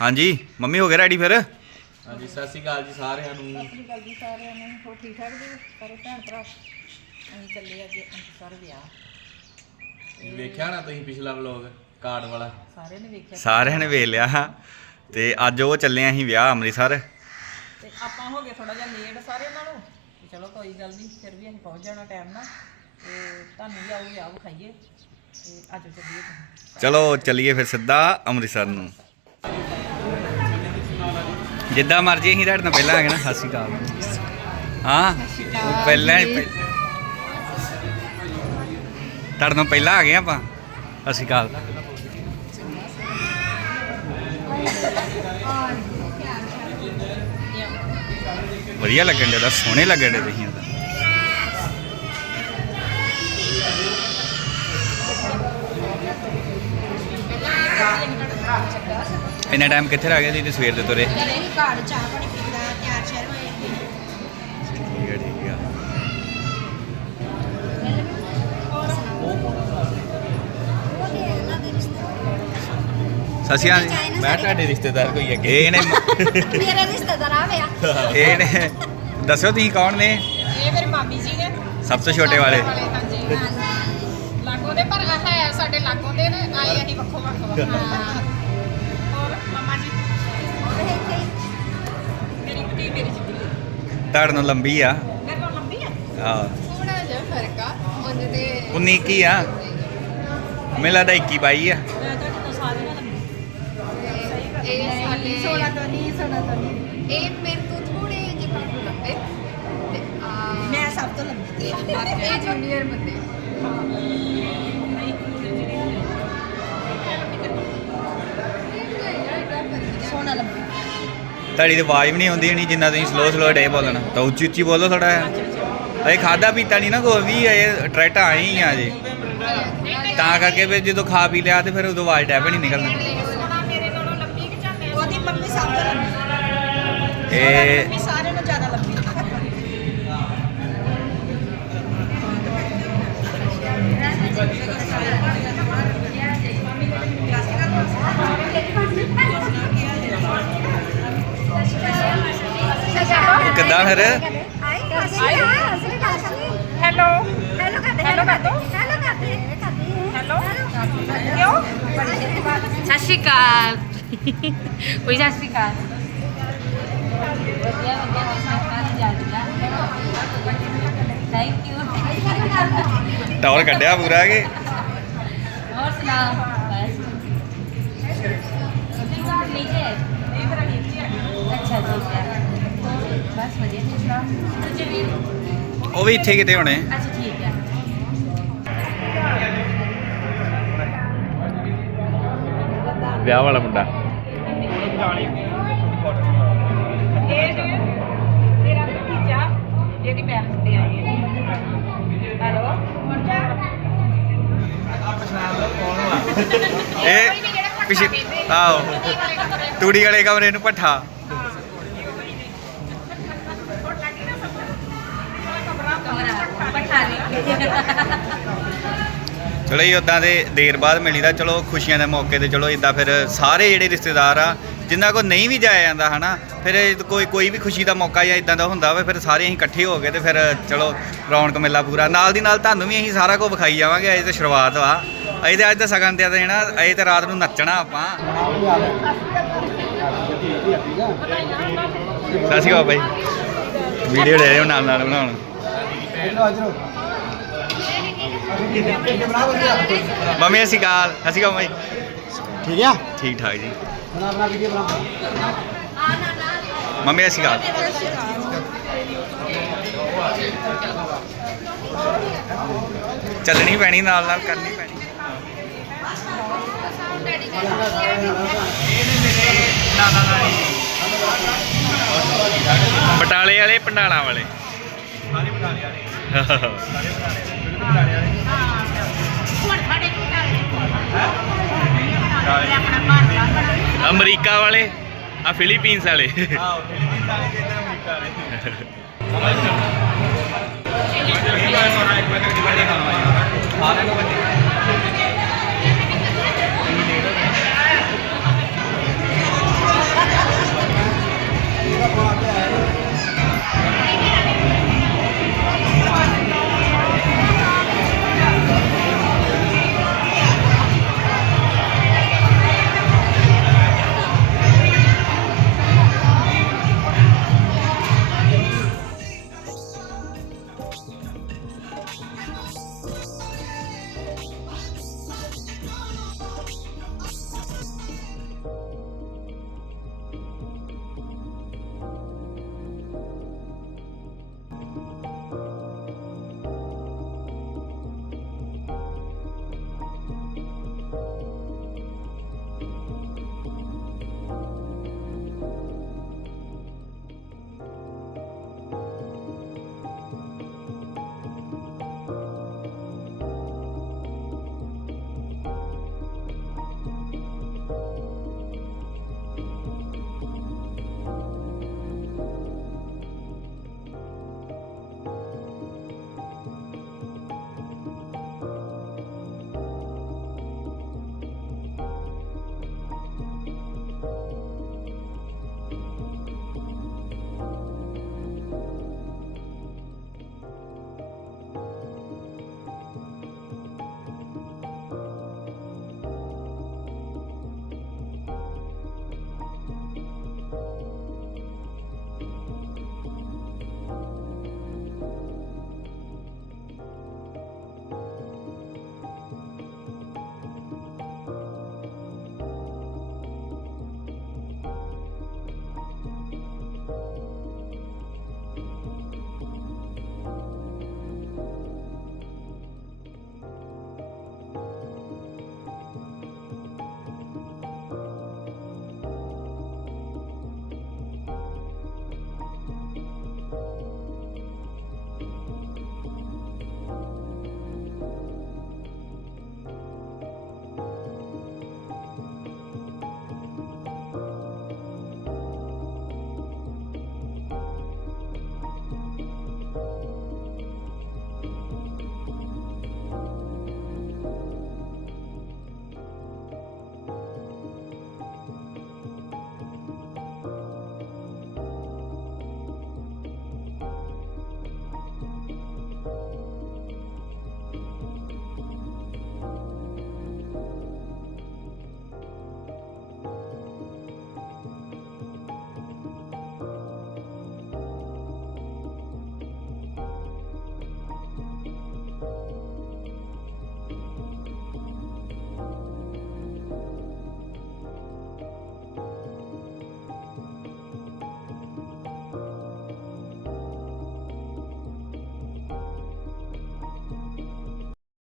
ਹਾਂਜੀ ਮੰਮੀ ਹੋ ਗਏ ਰੈਡੀ ਫਿਰ? ਹਾਂਜੀ ਸਤਿ ਸ਼੍ਰੀ ਅਕਾਲ ਜੀ ਸਾਰਿਆਂ ਨੂੰ। ਸਤਿ ਗੱਲ ਜੀ ਸਾਰਿਆਂ ਨੂੰ ਹੋ ਠੀਕ ਠਾਕ ਜੀ? ਸਾਰੇ ਭੈਣ ਭਰਾ? ਅਸੀਂ ਚੱਲੇ ਅੱਗੇ ਅੰਤਸਰ ਵਿਆਹ। ਵੇਖਿਆ ਨਾ ਤੁਸੀਂ ਪਿਛਲਾ ਵਲੌਗ ਕਾਰਡ ਵਾਲਾ? ਸਾਰਿਆਂ ਨੇ ਵੇਖਿਆ। ਸਾਰਿਆਂ ਨੇ ਵੇਖ ਲਿਆ ਤੇ ਅੱਜ ਉਹ ਚੱਲੇ ਆਂ ਅਸੀਂ ਵਿਆਹ ਅੰਮ੍ਰਿਤਸਰ। ਤੇ ਆਪਾਂ ਹੋ ਗਏ ਥੋੜਾ ਜਿਹਾ ਲੇਟ ਸਾਰਿਆਂ ਨਾਲੋਂ। ਤੇ ਚਲੋ ਕੋਈ ਗੱਲ ਨਹੀਂ ਫਿਰ ਵੀ ਅਸੀਂ ਪਹੁੰਚ ਜਾਣਾ ਟਾਈਮ ਨਾਲ। ਤੇ ਤੁਹਾਨੂੰ ਵੀ ਆਓ ਵਿਆਹ ਵਿਖਾਈਏ। ਤੇ ਅੱਜ ਚੱਲੀਏ। ਤੁਸੀਂ ਚਲੋ ਚੱਲੀਏ ਫਿਰ ਸਿੱਧਾ ਅੰਮ੍ਰਿਤਸਰ ਨੂੰ। ਜਿੱਦਾਂ ਮਰਜ਼ੀ ਅਸੀਂ ਤੁਹਾਡੇ ਨਾਲ ਪਹਿਲਾਂ ਆ ਗਏ ਨਾ, ਸਤਿ ਸ਼੍ਰੀ ਅਕਾਲ। ਹਾਂ ਉਹ ਪਹਿਲਾਂ ਹੀ ਪਹਿ- ਤੁਹਾਡੇ ਨਾਲ ਪਹਿਲਾਂ ਆ ਗਏ ਆਪਾਂ, ਸਤਿ ਸ਼੍ਰੀ ਅਕਾਲ। ਵਧੀਆ ਲੱਗਣ ਦੇ ਸੋਹਣੇ ਲੱਗਣ ਦੇ ਤੁਸੀਂ ਤਾਂ ਇੰਨਾ ਟਾਈਮ ਕਿੱਥੇ ਰਹਿ ਗਿਆ ਜੀ ਤੇ ਸਵੇਰ ਦੇ ਤੁਰੇ? ਘਰੇ ਹੀ ਘਰ ਚਾਹ ਪਾਣੀ ਪੀਂਦਾ ਤਿਆਰ ਸ਼ਹਿਰ ਹੋਏ ਠੀਕ ਹੈ ਠੀਕ ਹੈ ਉਹਦੇ ਇਹਨਾਂ ਦੇ ਰਿਸ਼ਤੇ ਸਤਿ ਸ਼੍ਰੀ ਅਕਾਲ। ਜੀ ਮੈਂ ਤੁਹਾਡੇ ਰਿਸ਼ਤੇਦਾਰ ਕੋਈ ਅੱਗੇ। ਇਹਨੇ ਮੇਰੇ ਰਿਸ਼ਤੇਦਾਰ ਆ ਵਿਆ ਇਹਨੇ ਦੱਸੋ ਤੁਸੀਂ ਕੌਣ ਨੇ? ਇਹ ਮੇਰੇ ਮਾਮੀ ਜੀ ਨੇ। ਸਭ ਤੋਂ ਛੋਟੇ ਵਾਲੇ। ਹਾਂਜੀ। ਲਾਗੋਂ ਦੇ ਪਰ ਆਹ ਹੈ ਸਾਡੇ ਲਾਗੋਂ ਦੇ ਨੇ। ਆਏ ਅਸੀਂ ਵੱਖੋ ਵੱਖ। ਤੁਹਾਡੇ ਨੂੰ ਲੰਬੀ ਆ। ਮੇਰੇ ਤੋਂ ਲੰਬੀ ਆ। ਆ ਥੋੜਾ ਜਿਹਾ ਫ਼ਰਕ ਆ ਉਹਦੇ ਤੇ 19 ਕੀ ਆ। ਮੈਨੂੰ ਲੱਗਦਾ 21 22 ਆ। ਮੈਂ ਤਾਂ ਕਿਤੋਂ ਸਾਰਿਆਂ ਨਾਲ ਇਹ ਸਾਡੇ ਸੋਨਾ ਤੋਂ ਨਹੀਂ ਸੋਨਾ ਤੋਂ ਨਹੀਂ। ਇਹ ਮੇਰੇ ਤੋਂ ਥੋੜੇ ਜਿਹੇ ਘੱਟ ਲੰਬੇ। ਤੇ ਆ ਮੈਂ ਸਭ ਤੋਂ ਲੰਬੀ ਇਹ ਜੂਨੀਅਰ ਬੰਦੇ। ਸੋਨਾ ਲੰਬੀ। ਤੁਹਾਡੀ ਤੇ ਆਵਾਜ਼ ਵੀ ਨਹੀਂ ਆਉਂਦੀ ਨਹੀਂ ਜਿੰਨਾ ਤੁਸੀਂ ਸਲੋ ਸਲੋ ਡੇ ਬੋਲਣਾ। ਤਾਂ ਉੱਚੀ ਉੱਚੀ ਬੋਲੋ ਥੋੜਾ ਇਹ ਖਾਦਾ ਪੀਤਾ ਨਹੀਂ ਨਾ ਕੋਈ ਵੀ ਇਹ ਟਰੈਟਾ ਆਏ ਹੀ ਆ ਜੇ ਤਾਂ ਕਰਕੇ ਫਿਰ ਜਦੋਂ ਖਾ ਪੀ ਲਿਆ ਤੇ ਫਿਰ ਉਦੋਂ ਆਵਾਜ਼ ਡੈ ਨਹੀਂ ਨਿਕਲਣਾ ਉਹਦੀ ਮੰਮੀ ਸਭ ਤੋਂ ਲੰਬੀ ਇਹ ਕਿੱਦਾਂ ਫਿਰ? ਹੈਲੋ ਹੈਲੋ ਕਰਦੇ ਹੈਲੋ ਕਰ ਦਿਓ। ਹੈਲੋ ਕਰਦੇ ਹੈਲੋ ਕਿਉਂ ਸਤਿ ਸ਼੍ਰੀ ਅਕਾਲ। ਕੋਈ ਸਤਿ ਸ਼੍ਰੀ ਅਕਾਲ। ਥੈਂਕ ਯੂ ਟਾਵਰ ਕੱਢਿਆ ਪੂਰਾ ਕਿ? ਹੋਰ ਸੁਣਾ ਬਸ ਨੀਚੇ ਅੱਛਾ ਠੀਕ ਹੈ ਬਸ ਵਧੀਆ ਤੁਸੀਂ ਸੁਣਾਓ ਦੂਜੇ ਵੀਰ ਉਹ ਵੀ ਇੱਥੇ ਕਿਤੇ ਹੋਣੇ। ਅੱਛਾ ਠੀਕ ਹੈ। ਵਿਆਹ ਵਾਲਾ ਮੁੰਡਾ। ਇਹ ਜੀ ਮੇਰਾ ਭਤੀਜਾ ਜਿਹਦੀ ਮੈਰਿਜ ਤੇ ਆਈ ਹੈ ਹੈਲੋ ਇਹ ਪਿਛੇ ਆਓ ਤੂੜੀ ਵਾਲੇ ਕਮਰੇ ਨੂੰ ਪੱਠਾ ਚਲੋ ਜੀ ਉਦਾਂ ਦੇ ਦੇਰ ਬਾਅਦ ਮਿਲੀਦਾ, ਚਲੋ ਖੁਸ਼ੀਆਂ ਦੇ ਮੌਕੇ ਤੇ, ਚਲੋ ਇਦਾਂ ਫਿਰ ਸਾਰੇ ਜਿਹੜੇ ਰਿਸ਼ਤੇਦਾਰ ਆ ਜਿਨ੍ਹਾਂ ਕੋ ਨਹੀਂ ਵੀ ਜਾਇਆ ਜਾਂਦਾ, ਹਨਾ, ਫਿਰ ਕੋਈ ਕੋਈ ਵੀ ਖੁਸ਼ੀ ਦਾ ਮੌਕਾ ਜਾਂ ਇਦਾਂ ਦਾ ਹੁੰਦਾ ਵਾ, ਫਿਰ ਸਾਰੇ ਅਸੀਂ ਇਕੱਠੇ ਹੋ ਕੇ ਤੇ ਫਿਰ ਚਲੋ ਰੌਣਕ ਮੇਲਾ ਪੂਰਾ। ਨਾਲ ਦੀ ਨਾਲ ਤੁਹਾਨੂੰ ਵੀ ਅਸੀਂ ਸਾਰਾ ਕੁਝ ਵਿਖਾਈ ਜਾਵਾਂਗੇ, ਅਜੇ ਤਾਂ ਸ਼ੁਰੂਆਤ ਵਾ। ਅਜੇ ਤੇ ਅੱਜ ਦਾ ਸਗਨ ਤੇ ਦੇਣਾ ਅਜੇ ਤੇ ਰਾਤ ਨੂੰ ਨੱਚਣਾ ਆਪਾਂ। ਸਤਿ ਸ਼੍ਰੀ ਅਕਾਲ ਭਾਈ ਵੀਡੀਓ ਲੈ ਰਹੇ ਹੋ ਨਾਲ ਨਾਲ ਬਣਾਉਣ। ਮੰਮੀ ਅਸੀਂ ਕਾਲ ਅਸੀਂ ਕਾ ਬਾਈ ਠੀਕ ਆ? ਠੀਕ ਠਾਕ ਜੀ। ਬਣਾ ਬਣਾ ਵੀਡੀਓ ਬਣਾ। ਮੰਮੀ ਅਸੀਂ ਕਾਲ ਚੱਲਣੀ ਪੈਣੀ ਨਾਲ ਨਾਲ ਕਰਨੀ ਪੈਣੀ। ਨਾ ਨਾ ਨਾ ਬਟਾਲੇ ਵਾਲੇ ਪੰਡਾਲਾਂ ਵਾਲੇ। ਸਾਰੇ ਬਟਾਲੇ ਵਾਲੇ। ਅਮਰੀਕਾ ਵਾਲੇ ਆ ਫਿਲੀਪੀਨਸ ਵਾਲੇ। ਆਹ ਫਿਲੀਪੀਨਸ ਵਾਲੇ ਤੇ ਅਮਰੀਕਾ ਵਾਲੇ ਸਾਰਿਆਂ ਨੂੰ?